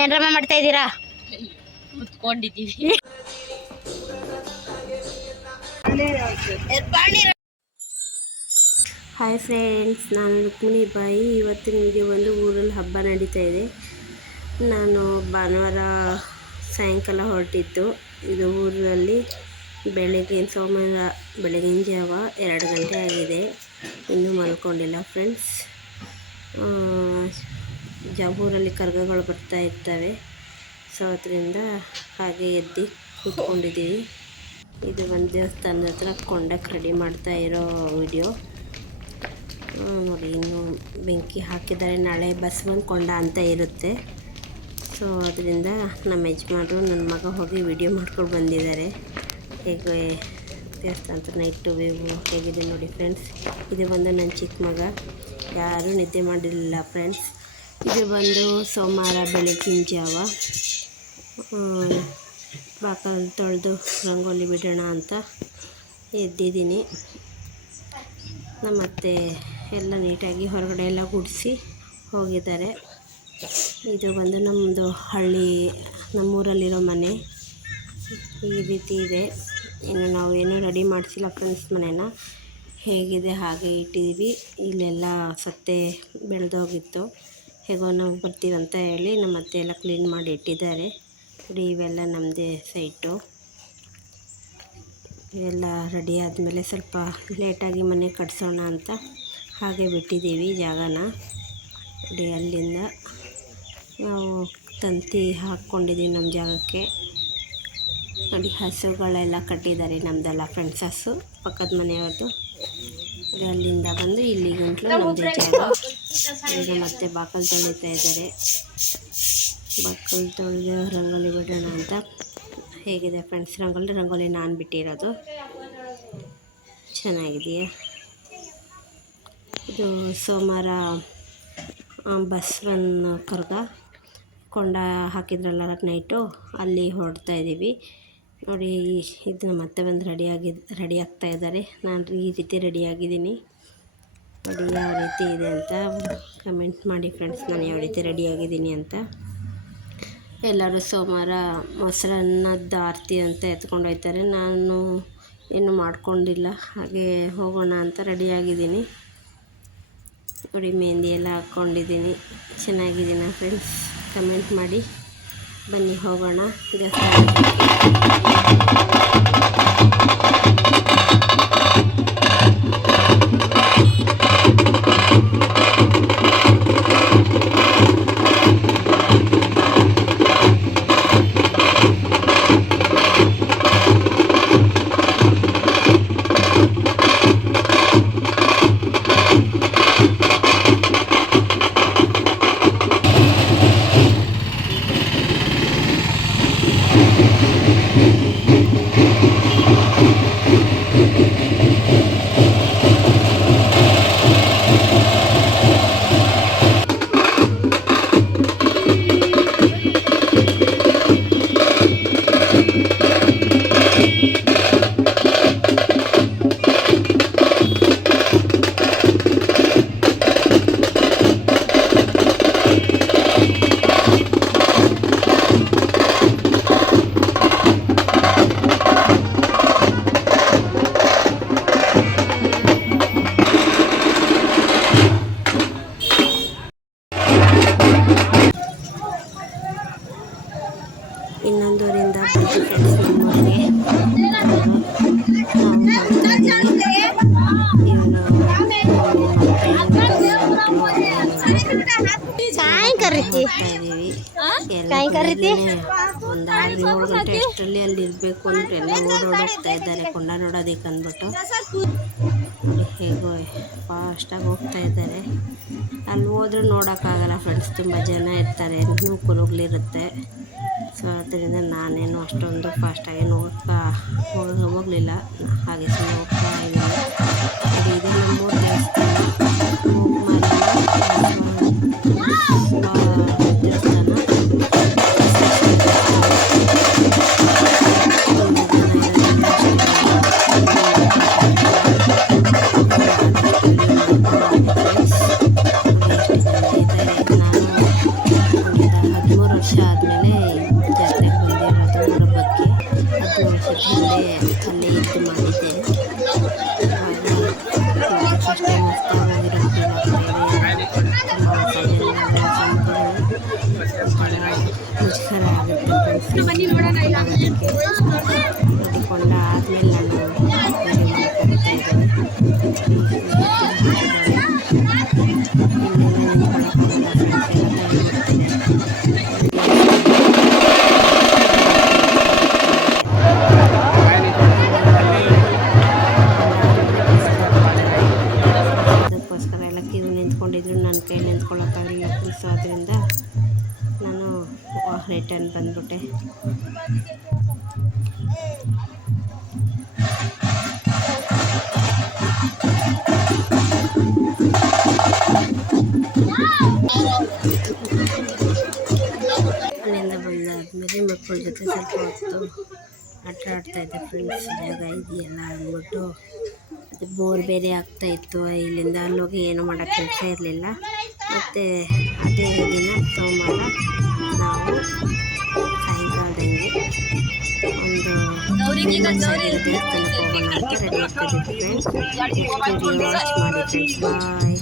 ಏನ್ರಮ್ಮ ಮಾಡ್ತಾ ಇದ್ದೀರಾ? ಕುತ್ಕೊಂಡಿದ್ದೀವಿ. Hi friends, ನಾನು ರುಕ್ಮಿಣಿ ಬಾಯಿ. ಇವತ್ತು ನಿಮಗೆ ಒಂದು ಊರಲ್ಲಿ ಹಬ್ಬ ನಡೀತಾ ಇದೆ. ನಾನು ಭಾನುವಾರ ಸಾಯಂಕಾಲ ಹೊರಟಿದ್ದು. ಇದು ಊರಲ್ಲಿ ಸೋಮವಾರ ಬೆಳಗಿನ ಜಾವ 2 ಗಂಟೆ ಆಗಿದೆ. ಇನ್ನೂ ಮಲ್ಕೊಂಡಿಲ್ಲ ಫ್ರೆಂಡ್ಸ್. ಊರಲ್ಲಿ ಕರ್ಗಗಳು ಬರ್ತಾ ಇರ್ತವೆ, ಸೊ ಅದರಿಂದ ಹಾಗೆ ಎದ್ದು ಕೂತ್ಕೊಂಡಿದ್ದೀವಿ. ಇದು ಒಂದು ದೇವಸ್ಥಾನದ ಹತ್ರ ಕೊಂಡಕ್ಕೆ ರೆಡಿ ಮಾಡ್ತಾ ಇರೋ ವಿಡಿಯೋ ನೋಡಿ. ಇನ್ನು ಬೆಂಕಿ ಹಾಕಿದ್ದಾರೆ. ನಾಳೆ ಬಸವನ ಕೊಂಡ ಅಂತ ಇರುತ್ತೆ. ಸೊ ಅದರಿಂದ ನಮ್ಮ ಯಜಮಾನರು ನನ್ನ ಮಗ ಹೋಗಿ ವಿಡಿಯೋ ಮಾಡ್ಕೊಂಡು ಬಂದಿದ್ದಾರೆ. ಹೇಗೆ ದೇವಸ್ಥಾನದ ನೈಟು ವ್ಯೂ ಹೇಗಿದೆ ನೋಡಿ ಫ್ರೆಂಡ್ಸ್. ಇದು ಬಂದು ನನ್ನ ಚಿಕ್ಕ ಮಗ. ಯಾರೂ ನಿದ್ದೆ ಮಾಡಿರಲಿಲ್ಲ ಫ್ರೆಂಡ್ಸ್. ಇದು ಬಂದು ಸೋಮವಾರ ಬೆಳಗಿನ ಜಾವ. ಬಾಕಲು ತೊಳೆದು ರಂಗೋಲಿ ಬಿಡೋಣ ಅಂತ ಎದ್ದಿದ್ದೀನಿ. ನಮ್ಮತ್ತೆ ಎಲ್ಲ ನೀಟಾಗಿ ಹೊರಗಡೆ ಎಲ್ಲ ಗುಡಿಸಿ ಹೋಗಿದ್ದಾರೆ. ಇದು ಬಂದು ನಮ್ಮದು ಹಳ್ಳಿ, ನಮ್ಮೂರಲ್ಲಿರೋ ಮನೆ. ಈ ರೀತಿ ಇದೆ. ಇನ್ನು ನಾವು ಏನೂ ರೆಡಿ ಮಾಡಿಸಿಲ್ಲ ಫ್ರೆಂಡ್ಸ್. ಮನೇನ ಹೇಗಿದೆ ಹಾಗೆ ಇಟ್ಟಿದ್ದೀವಿ. ಇಲ್ಲೆಲ್ಲ ಸತ್ತೆ ಬೆಳೆದೋಗಿತ್ತು. ಹೇಗೋ ನಾವು ಬರ್ತೀವಂತ ಹೇಳಿ ನಮ್ಮತ್ತೆ ಎಲ್ಲ ಕ್ಲೀನ್ ಮಾಡಿ ಇಟ್ಟಿದ್ದಾರೆ. ನೋಡಿ, ಇವೆಲ್ಲ ನಮ್ಮದೇ ಸೈಟು. ಇವೆಲ್ಲ ರೆಡಿ ಆದಮೇಲೆ ಸ್ವಲ್ಪ ಲೇಟಾಗಿ ಮನೆ ಕಟ್ಸೋಣ ಅಂತ ಹಾಗೆ ಬಿಟ್ಟಿದ್ದೀವಿ ಜಾಗನ. ನೋಡಿ, ಅಲ್ಲಿಂದ ನಾವು ತಂತಿ ಹಾಕ್ಕೊಂಡಿದ್ದೀವಿ ನಮ್ಮ ಜಾಗಕ್ಕೆ. ನೋಡಿ, ಹಸುಗಳೆಲ್ಲ ಕಟ್ಟಿದ್ದಾರೆ. ನಮ್ಮದೆಲ್ಲ ಫ್ರೆಂಡ್ಸ್ ಹಸು, ಪಕ್ಕದ ಮನೆಯವ್ರದ್ದು. ಅಲ್ಲಿಂದ ಬಂದು ಇಲ್ಲಿ ಗಂಟಲು ನಮ್ಮದೇ ಜಾಗ. ಈಗ ಮತ್ತೆ ಬಾಕಲು ತೊಳಿತಾ ಇದ್ದಾರೆ. ಬಾಕಲು ತೊಳೆದು ರಂಗೋಲಿ ಬಿಡೋಣ ಅಂತ. ಹೇಗಿದೆ ಫ್ರೆಂಡ್ಸ್ ರಂಗೋಲಿ ನಾನು ಬಿಟ್ಟಿರೋದು. ಚೆನ್ನಾಗಿದೆಯಾ? ಇದು ಸೋಮವಾರ ಬಸವನ ಕರ್ಗ ಕೊಂಡ ಹಾಕಿದ್ರಲ್ಲ ನೈಟು, ಅಲ್ಲಿ ಹೊರಡ್ತಾ ಇದ್ದೀವಿ. ನೋಡಿ, ಇದು ಮತ್ತೆ ಬಂದು ರೆಡಿ ಆಗ್ತಾ ಇದ್ದಾರೆ. ನಾನು ಈ ರೀತಿ ರೆಡಿಯಾಗಿದ್ದೀನಿ. ನೋಡಿ ಯಾವ ರೀತಿ ಇದೆ ಅಂತ ಕಮೆಂಟ್ ಮಾಡಿ ಫ್ರೆಂಡ್ಸ್, ನಾನು ಯಾವ ರೀತಿ ರೆಡಿಯಾಗಿದ್ದೀನಿ ಅಂತ. ಎಲ್ಲರೂ ಸೋಮವಾರ ಮೊಸರನ್ನದ ಆರತಿ ಅಂತ ಎತ್ಕೊಂಡು ಹೋಗ್ತಾರೆ. ನಾನು ಏನು ಮಾಡ್ಕೊಂಡಿಲ್ಲ, ಹಾಗೆ ಹೋಗೋಣ ಅಂತ ರೆಡಿಯಾಗಿದ್ದೀನಿ. ನೋಡಿ, ಮೆಹಂದಿ ಎಲ್ಲ ಹಾಕ್ಕೊಂಡಿದ್ದೀನಿ. ಚೆನ್ನಾಗಿದ್ದೀನ ಫ್ರೆಂಡ್ಸ್? ಕಮೆಂಟ್ ಮಾಡಿ. ಬನ್ನಿ ಹೋಗೋಣ ದೇವಸ್ಥಾನಕ್ಕೆ. ಇನ್ನೊಂದೂರಿಂದ ಬಂದು ಫ್ರೆಂಡ್ಸ್ ನಮ್ಮೂರಿಗೆ ಒಂದು 6-7 ಗಂಟೆ ಅಷ್ಟರಲ್ಲಿ ಅಲ್ಲಿ ಇರಬೇಕು ಅಂದ್ಬಿಟ್ಟು ಎಲ್ಲ ಓಡೋಗ್ತಾ ಇದ್ದಾರೆ ಕೊಂಡ ನೋಡೋದಕ್ಕೆ ಅಂದ್ಬಿಟ್ಟು. ಹೇಗೋ ಫಾಸ್ಟಾಗಿ ಹೋಗ್ತಾ ಇದ್ದಾರೆ. ಅಲ್ಲಿ ಹೋದ್ರೂ ನೋಡೋಕ್ಕಾಗಲ್ಲ ಫ್ರೆಂಡ್ಸ್, ತುಂಬ ಜನ ಇರ್ತಾರೆ, ನೂಕುನುಗ್ಲಿರುತ್ತೆ. ಸೊ ಅದರಿಂದ ನಾನೇನು ಅಷ್ಟೊಂದು ಫಾಸ್ಟಾಗಿ ಹೋಗಲಿಲ್ಲ, ಹಾಗೆ ಸುಮ್ಮನೆ ಹೋಗ್ತಾ ಇದ್ದೀನಿ. ಇದು ನಮ್ಮೂರ ದೇವಸ್ಥಾನ, ದೇವಸ್ಥಾನ. ನಾನು 13 ವರ್ಷ ಆಗುತ್ತೆ ಫ್ರೆಂಡ್ಸ್. ನೋಡಿ ಕೊಂಡ ಆದಮೇಲೆ ನಾನು ರೆಡಿ ಮಾಡಕ್ಕೆ ಹೋಗ್ತಾ ಇದ್ದೀನಿ. ಇನ್ನೆಲ್ಲ ನಿಂತ್ಕೊಳ್ಳೋಕ್ಕಾಗಲ್ಲ ಫ್ರೆಂಡ್ಸ್, ಎಲ್ಲ ಟೈಮ್ ಆಗ್ತಿದೆ. ಅದಕ್ಕೋಸ್ಕರ ಎಲ್ಲ ಕ್ಯೂ ನಿಂತ್ಕೊಂಡಿದ್ರು, ನನ್ನ ಕೈ ನಿಂತ್ಕೊಳ್ಳೋಕ್ಕಾಗಲಿಲ್ಲ ಫ್ರೆಂಡ್ಸ್. ಆದ್ದರಿಂದ ನಾನು ರಿಟರ್ನ್ ಬಂದ್ಬಿಟ್ಟೆ. ಅಲ್ಲಿಂದ ಬಂದಾದ್ಮೇಲೆ ಮಕ್ಕಳ ಜೊತೆ ಸ್ವಲ್ಪ ಹೊತ್ತು ಆಟ ಆಡ್ತಾಯಿದ್ದೆ ಫ್ರೆಂಡ್ಸ್. ಜಾಗ ಇದೆಯಲ್ಲ ಅಂದ್ಬಿಟ್ಟು, ಅದು ಬೋರ್ ಬೇರೆ ಆಗ್ತಾಯಿತ್ತು. ಇಲ್ಲಿಂದ ಅಲ್ಲೋಗಿ ಏನೂ ಮಾಡೋಕ್ಕೆ ಕೆಲಸ ಇರಲಿಲ್ಲ. ಮತ್ತು ಅದೇ ದಿನ ಸೋಮವಾರ ನಾವು ಸಾಯಂಕಾಲದಂಗೆ ಒಂದು ದೇವಸ್ಥಾನಕ್ಕೆ ಹೋಗೋಣ ಅಂತ ರೆಡಿ ಆಗ್ತಿದ್ದೀವಿ ಫ್ರೆಂಡ್ಸ್. ನೆಕ್ಸ್ಟ್ ವಿಡಿಯೋ ವಾಚ್ ಮಾಡಿ ಫ್ರೆಂಡ್ಸ್. ಬಾಯ್.